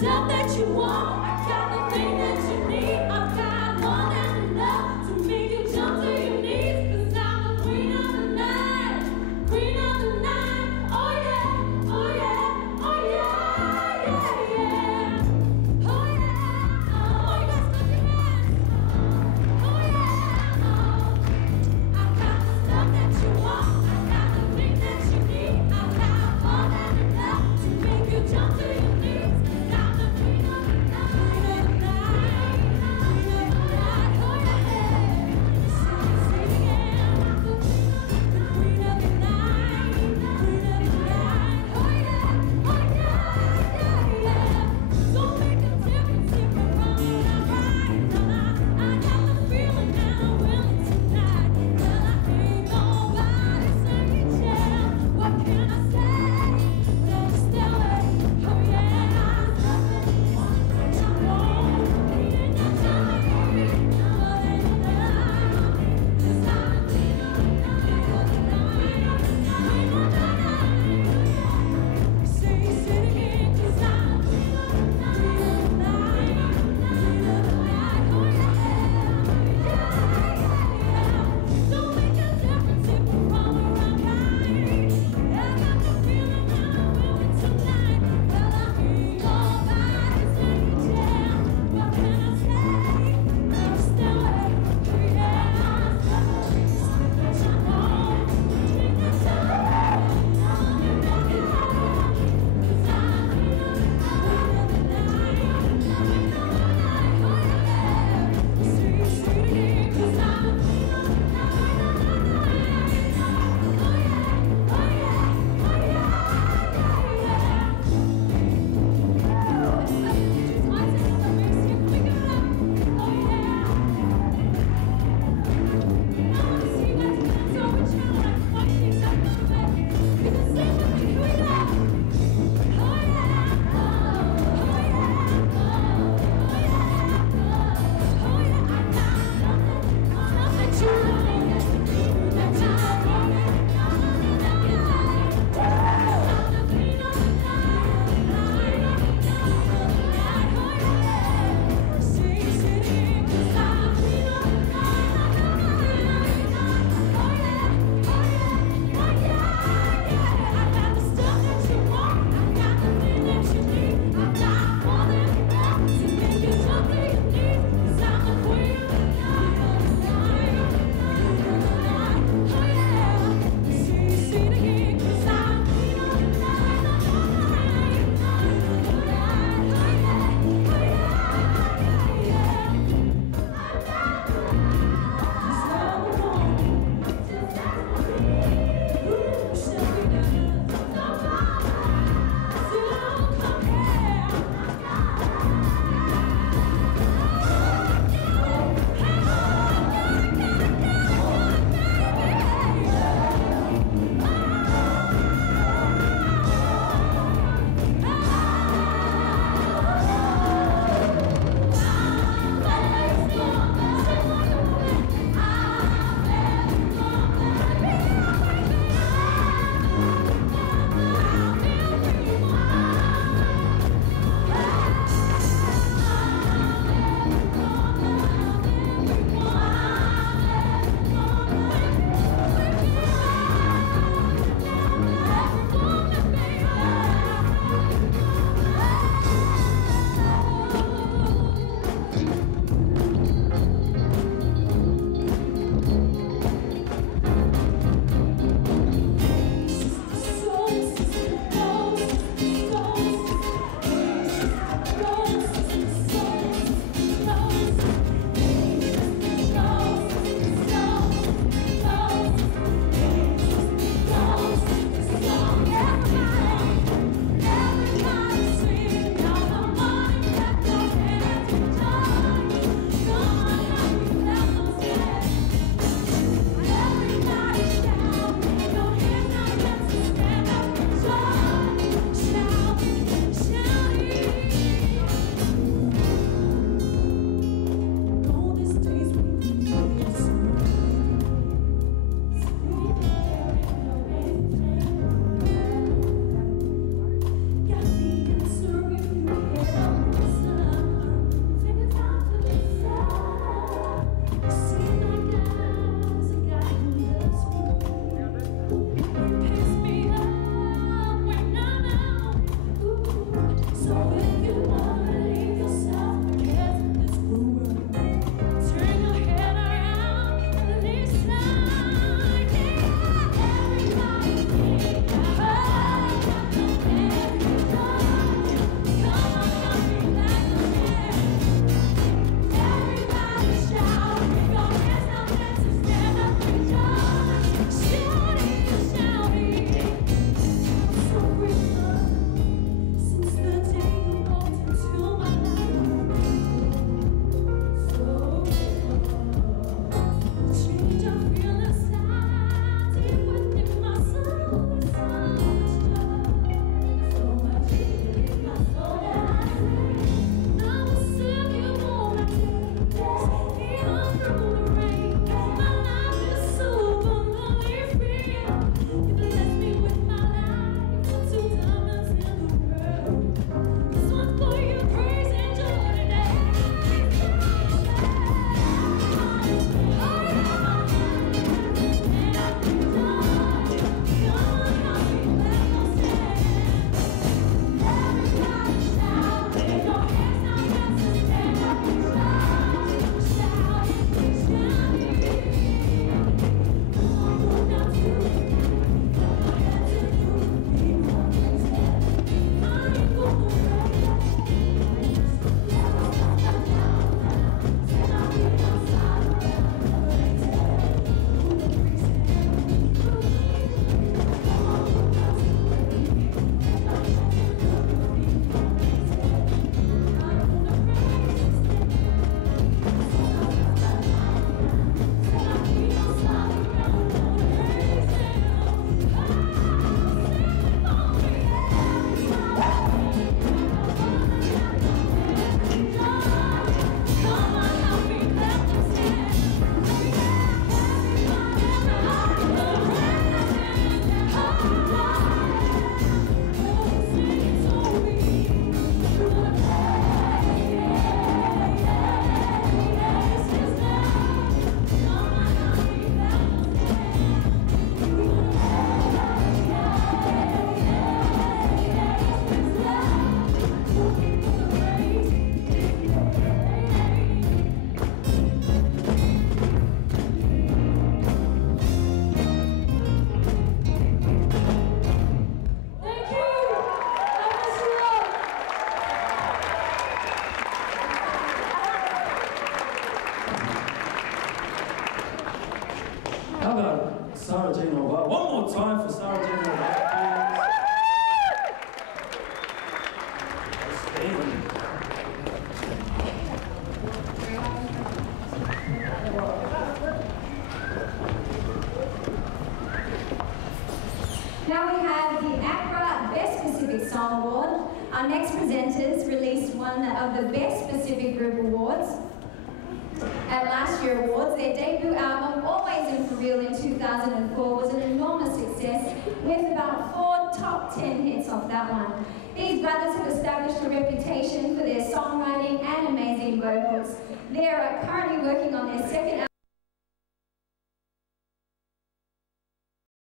stuff that you want. I got the thing that you need. I've got more than enough to make you jump to your knees. 'Cause I'm the queen of the night, queen of the night. Oh yeah, oh yeah, oh yeah, yeah, yeah. Oh yeah, oh, you guys clap your hands. Oh yeah, oh. I've got the stuff that you want. I got the thing that you need. I've got more than enough to make you jump to your knees. 'Cause I'm the queen have the ACRA Best Pacific Song Award. Our next presenters released one of the Best Pacific Group Awards at last year's awards. Their debut album, Always and For Real in 2004, was an enormous success with about 4 top 10 hits off that one. These brothers have established a reputation for their songwriting and amazing vocals. They are currently working on their second album.